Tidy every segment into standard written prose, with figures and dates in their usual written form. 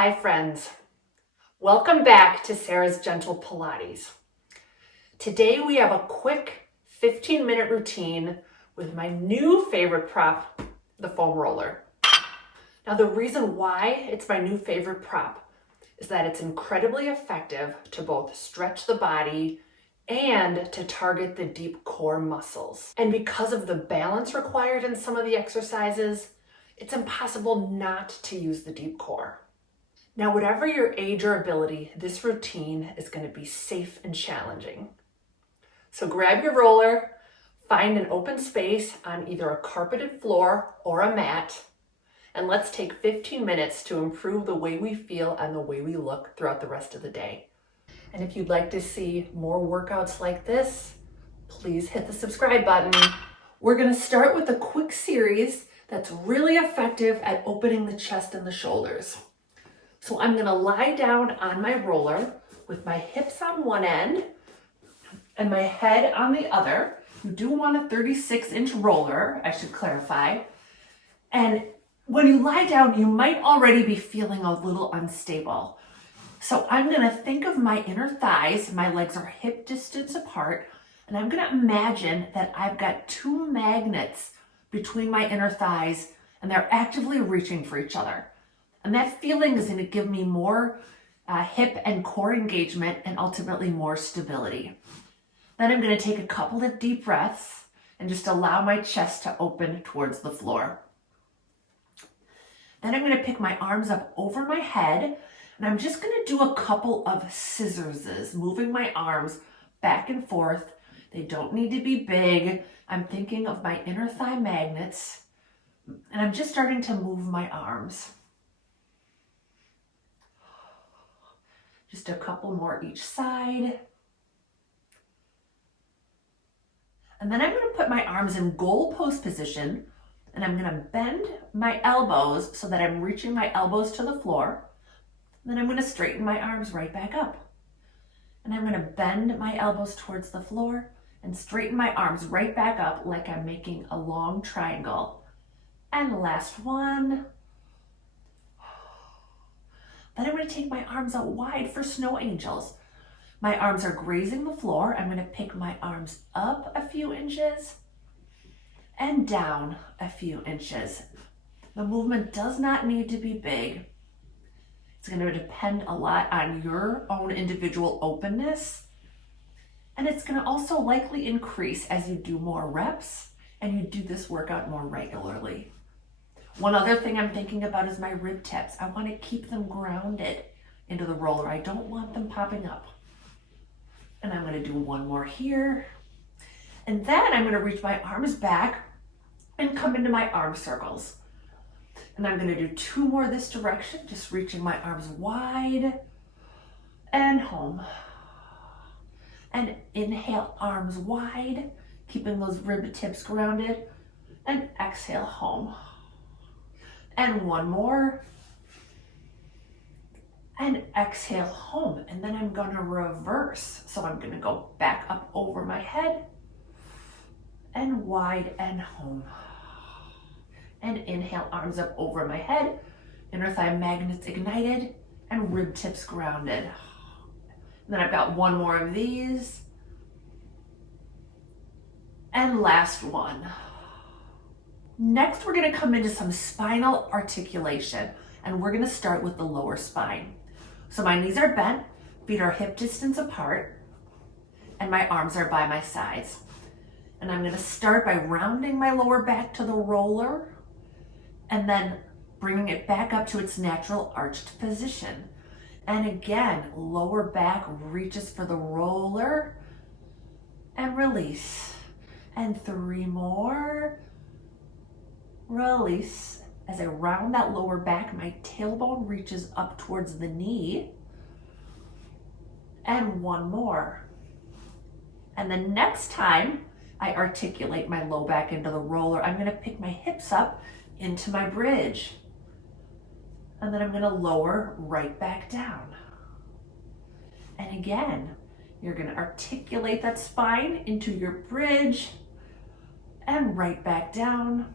Hi friends, welcome back to Sarah's Gentle Pilates. Today we have a quick 15-minute routine with my new favorite prop, the foam roller. Now the reason why it's my new favorite prop is that it's incredibly effective to both stretch the body and to target the deep core muscles. And because of the balance required in some of the exercises, it's impossible not to use the deep core. Now, whatever your age or ability, this routine is going to be safe and challenging. So grab your roller, find an open space on either a carpeted floor or a mat, and let's take 15 minutes to improve the way we feel and the way we look throughout the rest of the day. And if you'd like to see more workouts like this, please hit the subscribe button. We're going to start with a quick series that's really effective at opening the chest and the shoulders. So I'm gonna lie down on my roller with my hips on one end and my head on the other. You do want a 36-inch roller, I should clarify. And when you lie down, you might already be feeling a little unstable. So I'm gonna think of my inner thighs, my legs are hip distance apart, and I'm gonna imagine that I've got two magnets between my inner thighs and they're actively reaching for each other. And that feeling is going to give me more hip and core engagement and ultimately more stability. Then I'm going to take a couple of deep breaths and just allow my chest to open towards the floor. Then I'm going to pick my arms up over my head and I'm just going to do a couple of scissors, moving my arms back and forth. They don't need to be big. I'm thinking of my inner thigh magnets and I'm just starting to move my arms. Just a couple more each side. And then I'm going to put my arms in goal pose position and I'm going to bend my elbows so that I'm reaching my elbows to the floor. And then I'm going to straighten my arms right back up. And I'm going to bend my elbows towards the floor and straighten my arms right back up like I'm making a long triangle. And last one. Then I'm going to take my arms out wide for snow angels. My arms are grazing the floor. I'm going to pick my arms up a few inches and down a few inches. The movement does not need to be big. It's going to depend a lot on your own individual openness. And it's going to also likely increase as you do more reps and you do this workout more regularly. One other thing I'm thinking about is my rib tips. I want to keep them grounded into the roller. I don't want them popping up. And I'm going to do one more here. And then I'm going to reach my arms back and come into my arm circles. And I'm going to do two more this direction, just reaching my arms wide and home. And inhale, arms wide, keeping those rib tips grounded. And exhale, home. And one more. And exhale, home. And then I'm going to reverse. So I'm going to go back up over my head and wide and home. And inhale, arms up over my head, inner thigh magnets ignited, and rib tips grounded. And then I've got one more of these. And last one. Next, we're going to come into some spinal articulation, and we're going to start with the lower spine. So my knees are bent, feet are hip distance apart, and my arms are by my sides. And I'm going to start by rounding my lower back to the roller, and then bringing it back up to its natural arched position. And again, lower back reaches for the roller, and release. And three more. Release. As I round that lower back, my tailbone reaches up towards the knee. And one more. And the next time I articulate my low back into the roller, I'm going to pick my hips up into my bridge. And then I'm going to lower right back down. And again, you're going to articulate that spine into your bridge and right back down.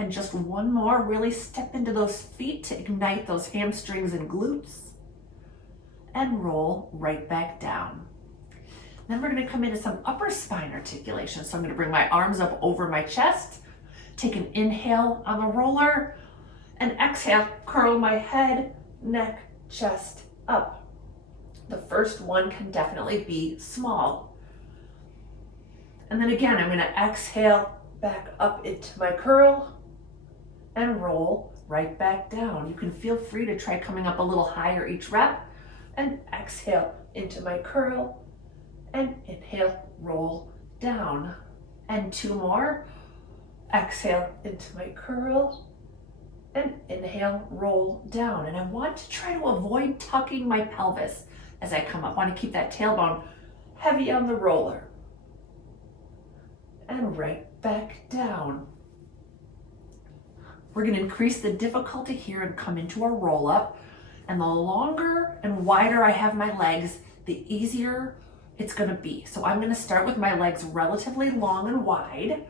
And just one more, really step into those feet to ignite those hamstrings and glutes. And roll right back down. Then we're gonna come into some upper spine articulation. So I'm gonna bring my arms up over my chest, take an inhale on the roller, and exhale, curl my head, neck, chest up. The first one can definitely be small. And then again, I'm gonna exhale back up into my curl and roll right back down. You can feel free to try coming up a little higher each rep, and exhale into my curl and inhale, roll down. And two more. Exhale into my curl and inhale, roll down. And I want to try to avoid tucking my pelvis as I come up. I want to keep that tailbone heavy on the roller. And right back down. We're going to increase the difficulty here and come into our roll up. And the longer and wider I have my legs, the easier it's going to be. So I'm going to start with my legs relatively long and wide,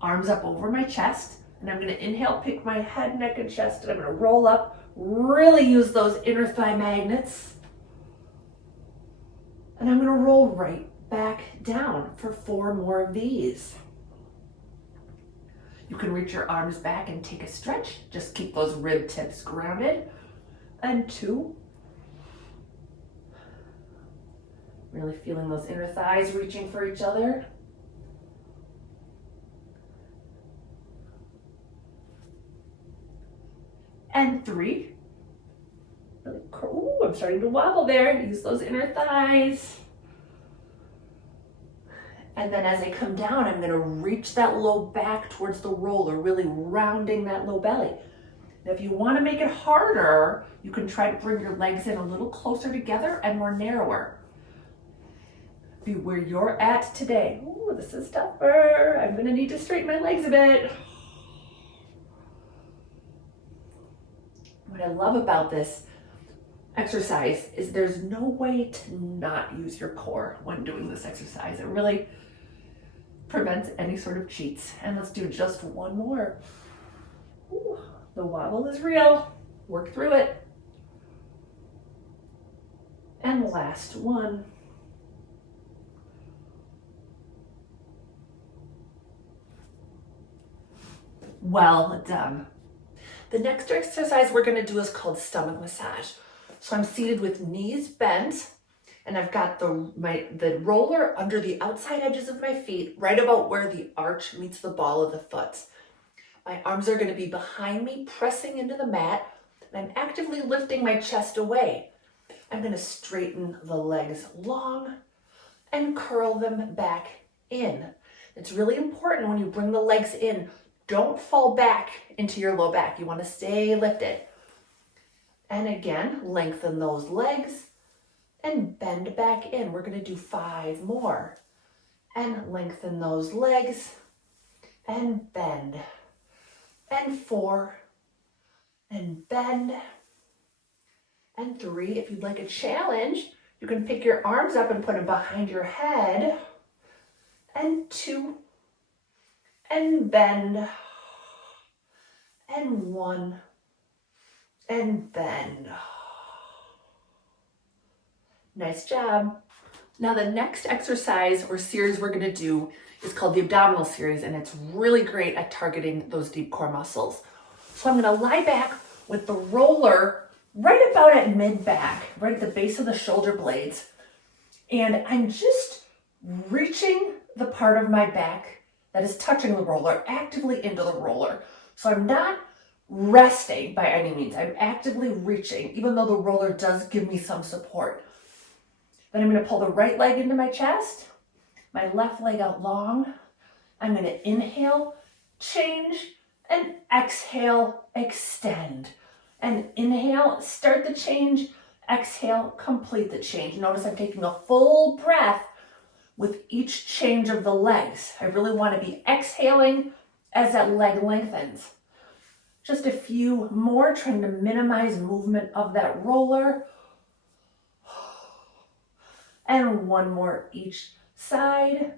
arms up over my chest, and I'm going to inhale, pick my head, neck, and chest, and I'm going to roll up, really use those inner thigh magnets, and I'm going to roll right back down for 4 more of these. You can reach your arms back and take a stretch. Just keep those rib tips grounded. And 2. Really feeling those inner thighs reaching for each other. And 3. Really, ooh, I'm starting to wobble there. Use those inner thighs. And then as I come down, I'm going to reach that low back towards the roller, really rounding that low belly. Now, if you want to make it harder, you can try to bring your legs in a little closer together and more narrower. Be where you're at today. Ooh, this is tougher. I'm going to need to straighten my legs a bit. What I love about this exercise is there's no way to not use your core when doing this exercise. It really prevents any sort of cheats. And let's do just one more. Ooh, the wobble is real. Work through it. And last one. Well done. The next exercise we're going to do is called stomach massage. So I'm seated with knees bent, and I've got the roller under the outside edges of my feet, right about where the arch meets the ball of the foot. My arms are going to be behind me, pressing into the mat, and I'm actively lifting my chest away. I'm going to straighten the legs long and curl them back in. It's really important when you bring the legs in, don't fall back into your low back. You want to stay lifted. And again, lengthen those legs and bend back in. We're going to do 5 more. And lengthen those legs and bend. And 4. And bend. And 3. If you'd like a challenge, you can pick your arms up and put them behind your head. And 2. And bend. And 1. And bend. Nice job. Now the next exercise or series we're going to do is called the abdominal series, and it's really great at targeting those deep core muscles. So I'm going to lie back with the roller right about at mid-back, right at the base of the shoulder blades, and I'm just reaching the part of my back that is touching the roller actively into the roller. So I'm not resting by any means. I'm actively reaching, even though the roller does give me some support. Then I'm going to pull the right leg into my chest, my left leg out long. I'm going to inhale, change, and exhale, extend. And inhale, start the change, exhale, complete the change. Notice I'm taking a full breath with each change of the legs. I really want to be exhaling as that leg lengthens. Just a few more, trying to minimize movement of that roller. And 1 more each side.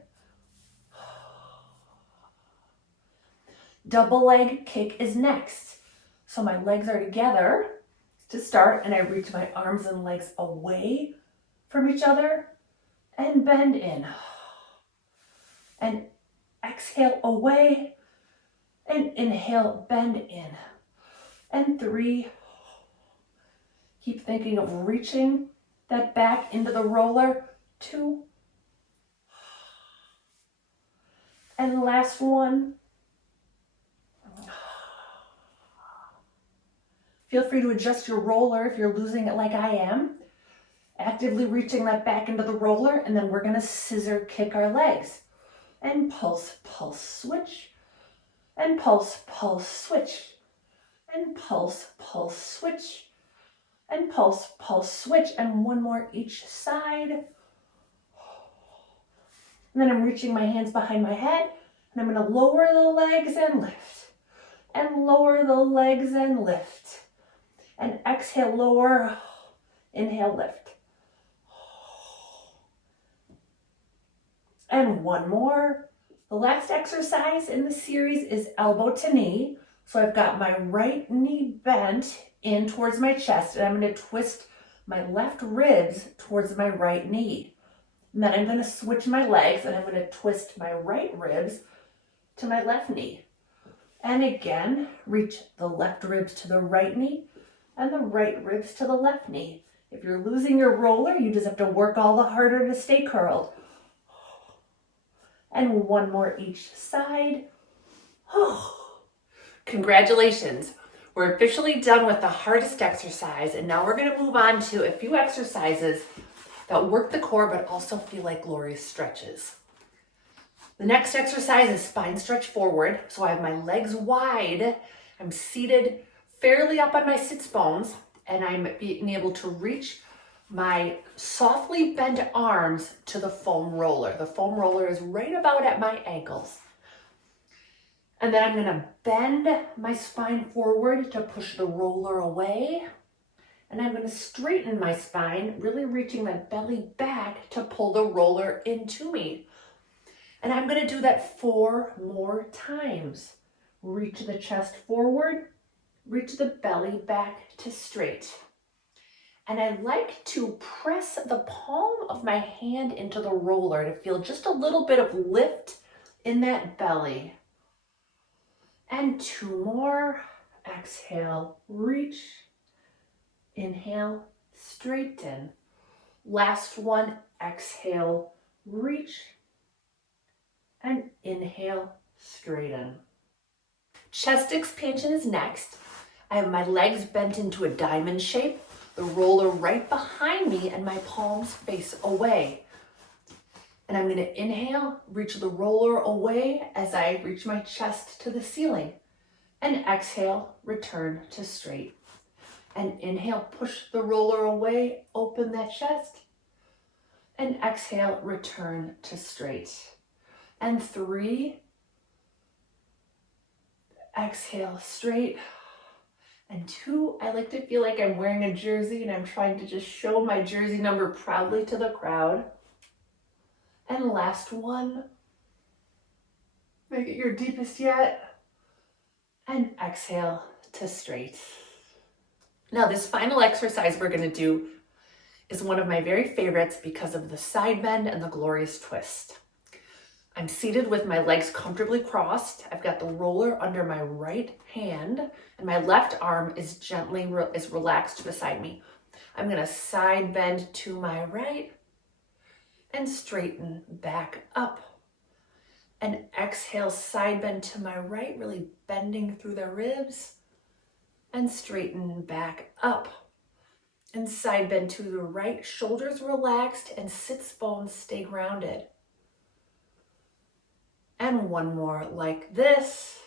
Double leg kick is next. So my legs are together to start, and I reach my arms and legs away from each other and bend in. And exhale away and inhale, bend in. And 3, keep thinking of reaching that back into the roller. 2, and last one. Feel free to adjust your roller if you're losing it like I am. Actively reaching that back into the roller, and then we're gonna scissor kick our legs. And pulse, pulse, switch. And pulse, pulse, switch. And pulse, pulse, switch. And pulse, pulse, switch. And one more each side. And then I'm reaching my hands behind my head, and I'm gonna lower the legs and lift. And lower the legs and lift. And exhale, lower, inhale, lift. And one more. The last exercise in the series is elbow to knee. So I've got my right knee bent in towards my chest, and I'm going to twist my left ribs towards my right knee. And then I'm going to switch my legs, and I'm going to twist my right ribs to my left knee. And again, reach the left ribs to the right knee and the right ribs to the left knee. If you're losing your roller, you just have to work all the harder to stay curled. And one more each side. Congratulations. We're officially done with the hardest exercise, and now we're going to move on to a few exercises that work the core but also feel like glorious stretches. The next exercise is spine stretch forward. So I have my legs wide. I'm seated fairly up on my sits bones, and I'm being able to reach my softly bent arms to the foam roller. The foam roller is right about at my ankles. And then I'm gonna bend my spine forward to push the roller away. And I'm gonna straighten my spine, really reaching my belly back to pull the roller into me. And I'm gonna do that 4 more times. Reach the chest forward, reach the belly back to straight. And I like to press the palm of my hand into the roller to feel just a little bit of lift in that belly. And 2 more. Exhale, reach. Inhale, straighten. Last one, exhale, reach. And inhale, straighten. Chest expansion is next. I have my legs bent into a diamond shape, the roller right behind me, and my palms face away. And I'm going to inhale, reach the roller away as I reach my chest to the ceiling. And exhale, return to straight. And inhale, push the roller away, open that chest. And exhale, return to straight. And 3, exhale, straight. And 2, I like to feel like I'm wearing a jersey and I'm trying to just show my jersey number proudly to the crowd. And last one, make it your deepest yet. And exhale to straight. Now this final exercise we're gonna do is one of my very favorites because of the side bend and the glorious twist. I'm seated with my legs comfortably crossed. I've got the roller under my right hand, and my left arm is gently relaxed beside me. I'm gonna side bend to my right and straighten back up. And exhale, side bend to my right, really bending through the ribs, and straighten back up. And side bend to the right, shoulders relaxed, and sits bones stay grounded. And one more like this.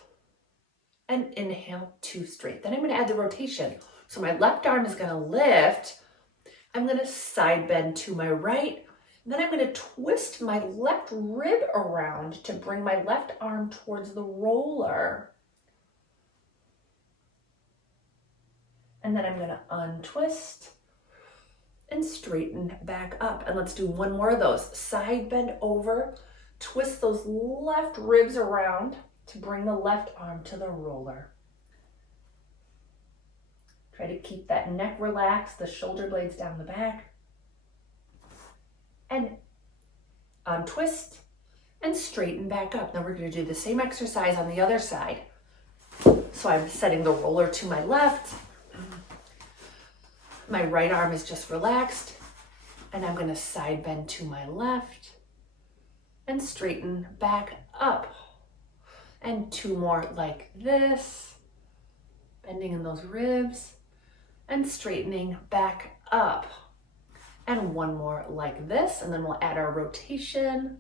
And inhale, 2 straight. Then I'm gonna add the rotation. So my left arm is gonna lift. I'm gonna side bend to my right. Then I'm gonna twist my left rib around to bring my left arm towards the roller. And then I'm gonna untwist and straighten back up. And let's do one more of those. Side bend over, twist those left ribs around, to bring the left arm to the roller. Try to keep that neck relaxed, the shoulder blades down the back. And untwist and straighten back up. Now we're going to do the same exercise on the other side. So I'm setting the roller to my left. My right arm is just relaxed. And I'm going to side bend to my left and straighten back up. And 2 more like this, bending in those ribs and straightening back up. And 1 more like this, and then we'll add our rotation.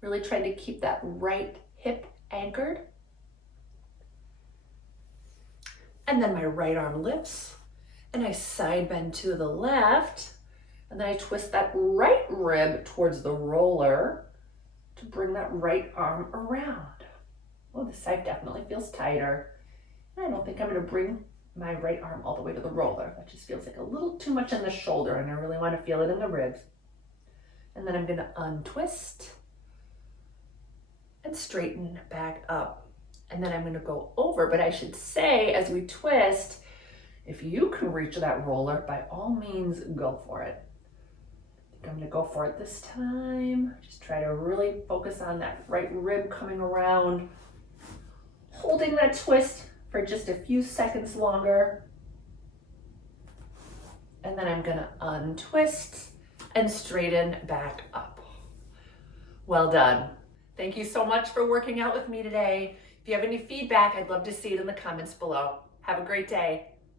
Really try to keep that right hip anchored. And then my right arm lifts, and I side bend to the left, and then I twist that right rib towards the roller to bring that right arm around. Oh, this side definitely feels tighter. And I don't think I'm going to bring my right arm all the way to the roller. That just feels like a little too much in the shoulder, and I really want to feel it in the ribs. And then I'm going to untwist and straighten back up. And then I'm going to go over, but I should say, as we twist, if you can reach that roller, by all means, go for it. I think I'm going to go for it this time. Just try to really focus on that right rib coming around, holding that twist for just a few seconds longer. And then I'm going to untwist and straighten back up. Well done. Thank you so much for working out with me today. If you have any feedback, I'd love to see it in the comments below. Have a great day.